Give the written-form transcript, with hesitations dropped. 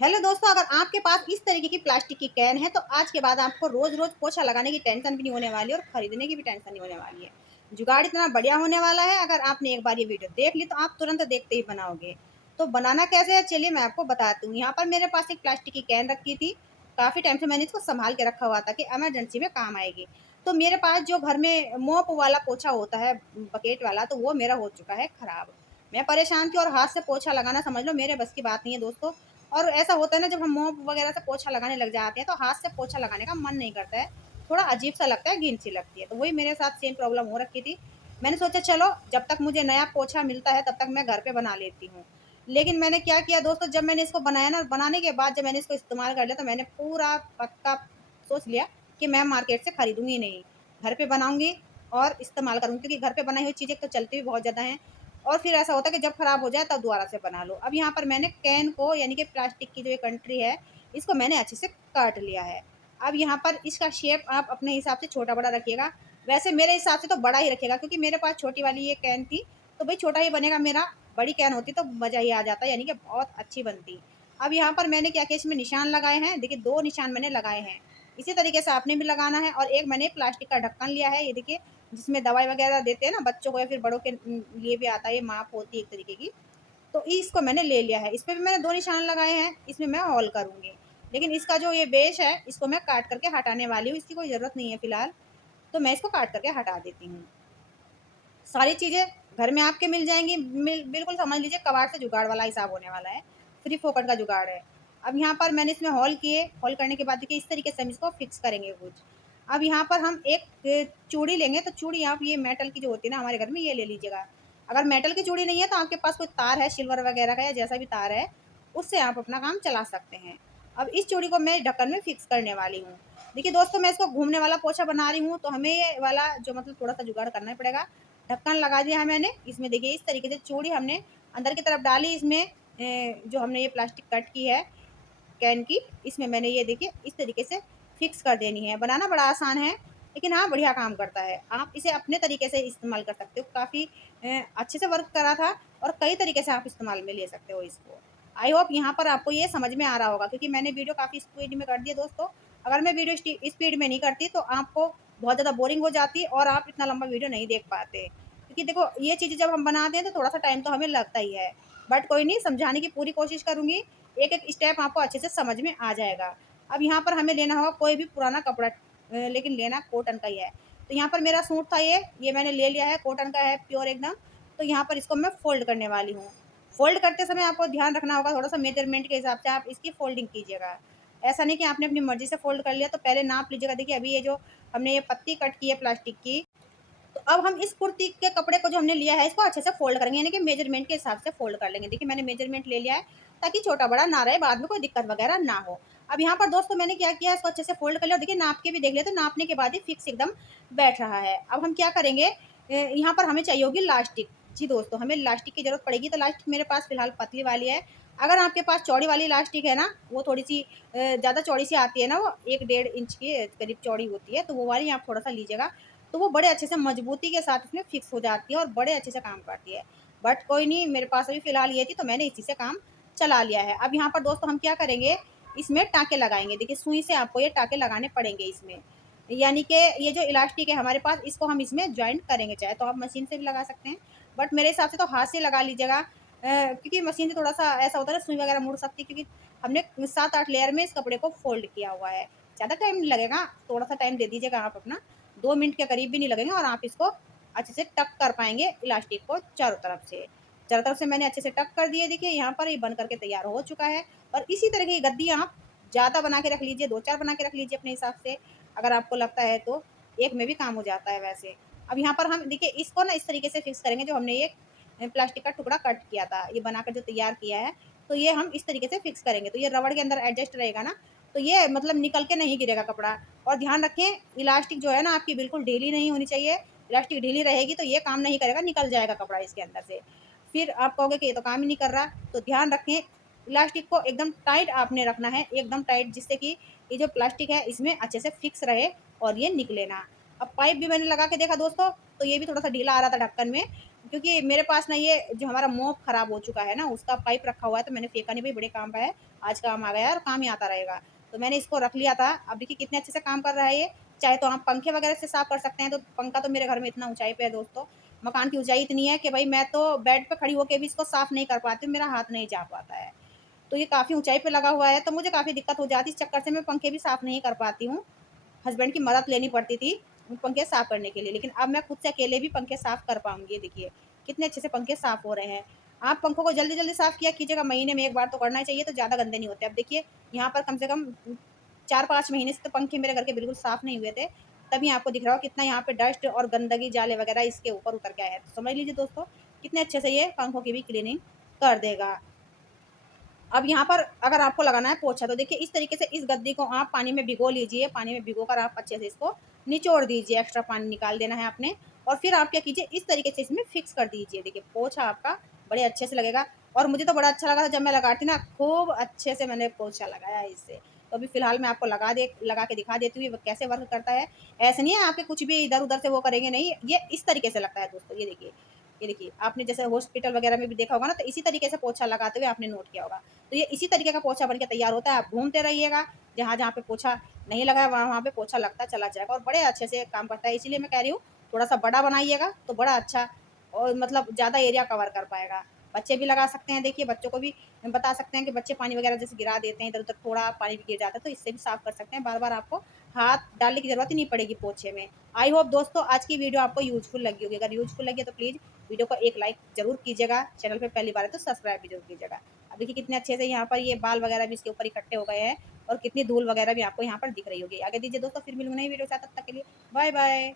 Hello दोस्तों, अगर आपके पास इस तरीके की प्लास्टिक की कैन है तो आज के बाद आपको रोज रोज पोछा लगाने की टेंशन भी नहीं होने वाली और खरीदने की भी टेंशन नहीं होने वाली है। जुगाड़ इतना बढ़िया होने वाला है, अगर आपने एक बार ये वीडियो देख ली तो आप तुरंत देखते ही बनाओगे। तो बनाना कैसे है, चलिए मैं आपको बताती हूँ। यहाँ पर मेरे पास एक प्लास्टिक की कैन रखी थी। काफी टाइम से मैंने इसको संभाल के रखा हुआ था कि इमरजेंसी में काम आएगी। तो मेरे पास जो घर में मोप वाला पोछा होता है, बकेट वाला, तो वो मेरा हो चुका है खराब। मैं परेशान थी और हाथ से पोछा लगाना समझ लो मेरे बस की बात नहीं है दोस्तों। और ऐसा होता है ना, जब हम मोप वगैरह से पोछा लगाने लग जाते हैं तो हाथ से पोछा लगाने का मन नहीं करता है। थोड़ा अजीब सा लगता है, घिन सी लगती है। तो वही मेरे साथ सेम प्रॉब्लम हो रखी थी। मैंने सोचा चलो जब तक मुझे नया पोछा मिलता है तब तक मैं घर पे बना लेती हूँ। लेकिन मैंने क्या किया दोस्तों, जब मैंने इसको बनाया ना, बनाने के बाद जब मैंने इसको इस्तेमाल कर लिया तो मैंने पूरा पक्का सोच लिया कि मैं मार्केट से खरीदूंगी नहीं, घर पे बनाऊंगी और इस्तेमाल करूंगी, क्योंकि घर पे बनाई हुई चीज़ें तो चलती भी बहुत ज़्यादा हैं। और फिर ऐसा होता है कि जब खराब हो जाए तब दोबारा से बना लो। अब यहाँ पर मैंने कैन को, यानी कि प्लास्टिक की जो ये कंट्री है, इसको मैंने अच्छे से काट लिया है। अब यहाँ पर इसका शेप आप अपने हिसाब से छोटा बड़ा रखिएगा। वैसे मेरे हिसाब से तो बड़ा ही रखिएगा, क्योंकि मेरे पास छोटी वाली ये कैन थी तो भाई छोटा ही बनेगा मेरा। बड़ी कैन होती तो मज़ा ही आ जाता, यानी कि बहुत अच्छी बनती। अब यहाँ पर मैंने क्या किया, इसमें निशान लगाए हैं। देखिए, दो निशान मैंने लगाए हैं। इसी तरीके से आपने भी लगाना है। और एक मैंने प्लास्टिक का ढक्कन लिया है, ये देखिए, जिसमें दवाई वगैरह देते हैं ना बच्चों को या फिर बड़ों के लिए भी आता है, ये माप होती है एक तरीके की। तो इसको मैंने ले लिया है। इसमें भी मैंने दो निशान लगाए हैं, इसमें मैं हॉल करूँगी। लेकिन इसका जो ये बेस है इसको मैं काट करके हटाने वाली हूँ, इसकी कोई ज़रूरत नहीं है फ़िलहाल। तो मैं इसको काट करके हटा देती हूँ। सारी चीज़ें घर में आपके मिल जाएँगी। बिल्कुल समझ लीजिए कबाड़ से जुगाड़ वाला हिसाब होने वाला है। फ्री फोकट का जुगाड़ है। अब यहाँ पर मैंने इसमें हॉल किए, हॉल करने के बाद देखिए इस तरीके से हम इसको फिक्स करेंगे कुछ। अब यहाँ पर हम एक चूड़ी लेंगे, तो चूड़ी आप ये मेटल की जो होती है ना हमारे घर में, ये ले लीजिएगा। अगर मेटल की चूड़ी नहीं है तो आपके पास कोई तार है सिल्वर वगैरह का या जैसा भी तार है, उससे आप अपना काम चला सकते हैं। अब इस चूड़ी को मैं ढक्कन में फिक्स करने वाली हूँ। देखिए दोस्तों, मैं इसको घूमने वाला पोछा बना रही हूँ तो हमें ये वाला जो मतलब थोड़ा-सा जुगाड़ करना ही पड़ेगा। ढक्कन लगा दिया है मैंने। इसमें देखिए इस तरीके से चूड़ी हमने अंदर की तरफ डाली। इसमें जो हमने ये प्लास्टिक कट की है कैन की, इसमें मैंने ये देखिए इस तरीके से फिक्स कर देनी है। बनाना बड़ा आसान है, लेकिन हाँ, बढ़िया काम करता है। आप इसे अपने तरीके से इस्तेमाल कर सकते हो। काफ़ी अच्छे से वर्क करा था और कई तरीके से आप इस्तेमाल में ले सकते हो इसको। आई होप यहाँ पर आपको ये समझ में आ रहा होगा, क्योंकि मैंने वीडियो काफ़ी स्पीड में कर दी है दोस्तों। अगर मैं वीडियो स्पीड में नहीं करती तो आपको बहुत ज़्यादा बोरिंग हो जाती और आप इतना लंबा वीडियो नहीं देख पाते। क्योंकि देखो, ये चीज़ें जब हम बनाते हैं तो थोड़ा-सा टाइम तो हमें लगता ही है। बट कोई नहीं, समझाने की पूरी कोशिश करूँगी। एक-एक स्टेप आपको अच्छे से समझ में आ जाएगा। अब यहाँ पर हमें लेना होगा कोई भी पुराना कपड़ा, लेकिन लेना कॉटन का ही है। तो यहाँ पर मेरा सूट था ये मैंने ले लिया है, कॉटन का है, प्योर एकदम। तो यहाँ पर इसको मैं फ़ोल्ड करने वाली हूँ। फ़ोल्ड करते समय आपको ध्यान रखना होगा, थोड़ा-सा मेज़रमेंट के हिसाब से आप इसकी फ़ोल्डिंग कीजिएगा। ऐसा नहीं कि आपने अपनी मर्ज़ी से फ़ोल्ड कर लिया, तो पहले नाप लीजिएगा। देखिए, अभी ये जो हमने ये पत्ती कट की है प्लास्टिक की, तो अब हम इस कुर्ती के कपड़े को जो हमने लिया है इसको अच्छे से फ़ोल्ड करेंगे, यानी कि मेज़रमेंट के हिसाब से फ़ोल्ड कर लेंगे। देखिए, मैंने मेज़रमेंट ले लिया है ताकि छोटा-बड़ा ना रहे, बाद में कोई दिक्कत वगैरह ना हो। अब यहाँ पर दोस्तों मैंने क्या किया है, इसको अच्छे से फ़ोल्ड कर लिया और देखिए नाप के भी देख लिया, तो नापने के बाद ही फिक्स एकदम बैठ रहा है। अब हम क्या करेंगे, यहाँ पर हमें चाहिए होगी लास्टिक। जी दोस्तों, हमें लास्टिक की ज़रूरत पड़ेगी। तो लास्टिक मेरे पास फ़िलहाल पतली वाली है। अगर आपके पास चौड़ी वाली लास्टिक है ना, वो थोड़ी-सी ज़्यादा चौड़ी सी आती है ना, वो 1 डेढ़ इंच के करीब चौड़ी होती है, तो वो वाली आप थोड़ा-सा लीजिएगा। तो वो बड़े अच्छे से मजबूती के साथ इसमें फिक्स हो जाती है और बड़े अच्छे से काम करती है। बट कोई नहीं, मेरे पास अभी फ़िलहाल ये थी तो मैंने इसी से काम चला लिया है। अब यहाँ पर दोस्तों हम क्या करेंगे, इसमें टाँके लगाएँगे। देखिए, सुई से आपको ये टाँके लगाने पड़ेंगे इसमें। यानी कि ये जो इलास्टिक है हमारे पास, इसको हम इसमें जॉइंट करेंगे। चाहे तो आप मशीन से भी लगा सकते हैं, बट मेरे हिसाब से तो हाथ से लगा लीजिएगा। क्योंकि मशीन से थोड़ा-सा ऐसा होता है ना, सुई वगैरह मुड़ सकती है, क्योंकि हमने 7-8 लेयर में इस कपड़े को फ़ोल्ड किया हुआ है। ज़्यादा टाइम नहीं लगेगा, थोड़ा-सा टाइम दे दीजिएगा आप अपना। 2 मिनट के करीब भी नहीं लगेंगे और आप इसको अच्छे से टक कर पाएँगे इलास्टिक को चारों तरफ से। चारों तरफ से मैंने अच्छे से टक कर दिए। देखिए, यहाँ पर ये बन करके तैयार हो चुका है। और इसी तरह की गद्दी आप ज़्यादा बना के रख लीजिए, 2-4 बना के रख लीजिए अपने हिसाब से, अगर आपको लगता है तो। एक में भी काम हो जाता है वैसे। अब यहाँ पर हम देखिए इसको ना इस तरीके से फिक्स करेंगे, जो हमने ये प्लास्टिक का टुकड़ा कट किया था, ये बनाकर जो तैयार किया है, तो ये हम इस तरीके से फिक्स करेंगे। तो ये रबड़ के अंदर एडजस्ट रहेगा ना, तो ये मतलब निकल के नहीं गिरेगा कपड़ा। और ध्यान रखें, इलास्टिक जो है ना आपकी बिल्कुल ढीली नहीं होनी चाहिए। इलास्टिक ढीली रहेगी तो ये काम नहीं करेगा, निकल जाएगा कपड़ा इसके अंदर से। फिर आप कहोगे कि ये तो काम ही नहीं कर रहा। तो ध्यान रखें, इलास्टिक को एकदम टाइट आपने रखना है, एकदम टाइट, जिससे कि ये जो प्लास्टिक है इसमें अच्छे से फिक्स रहे और ये निकले ना। अब पाइप भी मैंने लगा के देखा दोस्तों, तो ये भी थोड़ा-सा ढीला आ रहा था ढक्कन में। क्योंकि मेरे पास ना ये जो हमारा मोप खराब हो चुका है ना, उसका पाइप रखा हुआ है, तो मैंने फेंका नहीं, भाई बड़े काम का है, आज काम आ गया और काम ही आता रहेगा। तो मैंने इसको रख लिया था। अब देखिए कितने अच्छे से काम कर रहा है ये। चाहे तो आप पंखे वगैरह से साफ कर सकते हैं, तो पंखा तो मेरे घर में इतना ऊंचाई पे है दोस्तों, मकान की ऊंचाई इतनी है कि भाई मैं तो बेड पे खड़ी होकर भी इसको साफ नहीं कर पाती हूँ, मेरा हाथ नहीं जा पाता है। तो ये काफ़ी ऊंचाई पे लगा हुआ है, तो मुझे काफ़ी दिक्कत हो जाती है, इस चक्कर से मैं पंखे भी साफ नहीं कर पाती हूँ। हस्बैंड की मदद लेनी पड़ती थी पंखे साफ करने के लिए, लेकिन अब मैं खुद से अकेले भी पंखे साफ कर पाऊंगी। देखिए कितने अच्छे से पंखे साफ हो रहे हैं। आप पंखों को जल्दी जल्दी साफ किया कीजिएगा, महीने में एक बार तो करना ही चाहिए, तो ज़्यादा गंदे नहीं होते। अब देखिए यहाँ पर कम से कम 4-5 महीने से तो पंखे मेरे घर के बिल्कुल साफ नहीं हुए थे, तभी आपको दिख रहा हो कितना यहाँ पे डस्ट और गंदगी जाले वगैरह इसके ऊपर उतर के आया है। तो समझ लीजिए दोस्तों कितने अच्छे से ये पंखों की भी क्लीनिंग कर देगा। अब यहाँ पर अगर आपको लगाना है पोछा, तो देखिए इस तरीके से इस गद्दी को आप पानी में भिगो लीजिए। पानी में भिगोकर आप अच्छे से इसको निचोड़ दीजिए, एक्स्ट्रा पानी निकाल देना है आपने। और फिर आप क्या कीजिए, इस तरीके से इसमें फिक्स कर दीजिए। देखिए पोछा आपका बड़े अच्छे से लगेगा। और मुझे तो बड़ा अच्छा लगा था जब मैं लगाती ना, खूब अच्छे से मैंने पोछा लगाया इससे। तो अभी फिलहाल मैं आपको लगा के दिखा देती हूँ ये कैसे वर्क करता है। ऐसे नहीं है आपके कुछ भी इधर उधर से वो करेंगे नहीं, ये इस तरीके से लगता है दोस्तों। ये देखिए आपने जैसे हॉस्पिटल वगैरह में भी देखा होगा ना, तो इसी तरीके से पोछा लगाते हुए आपने नोट किया होगा। तो ये इसी तरीके का पोछा बनके तैयार होता है। आप घूमते रहिएगा, जहाँ जहाँ पे पोछा नहीं लगा है वहाँ वहाँ पे पोछा लगता चला जाएगा और बड़े अच्छे से काम करता है। इसीलिए मैं कह रही हूँ थोड़ा सा बड़ा बनाइएगा तो बड़ा अच्छा और मतलब ज़्यादा एरिया कवर कर पाएगा। बच्चे भी लगा सकते हैं, देखिए बच्चों को भी बता सकते हैं कि बच्चे पानी वगैरह जैसे गिरा देते हैं इधर उधर, थोड़ा पानी भी गिर जाता है, तो इससे भी साफ कर सकते हैं। बार बार आपको हाथ डालने की जरूरत ही नहीं पड़ेगी पोछे में। आई होप दोस्तों आज की वीडियो आपको यूजफुल लगी होगी। अगर यूजफुल लगी है तो प्लीज़ वीडियो को एक लाइक जरूर कीजिएगा, चैनल पे पहली बार है तो सब्सक्राइब भी जरूर कीजिएगा। अब देखिए कितने अच्छे से यहाँ पर ये बाल वगैरह भी इसके ऊपर इकट्ठे हो गए हैं और कितनी धूल वगैरह भी आपको यहाँ पर दिख रही होगी। आगे दीजिए दोस्तों, फिर मिलूंगी नई वीडियो के साथ, तब तक के लिए बाय बाय।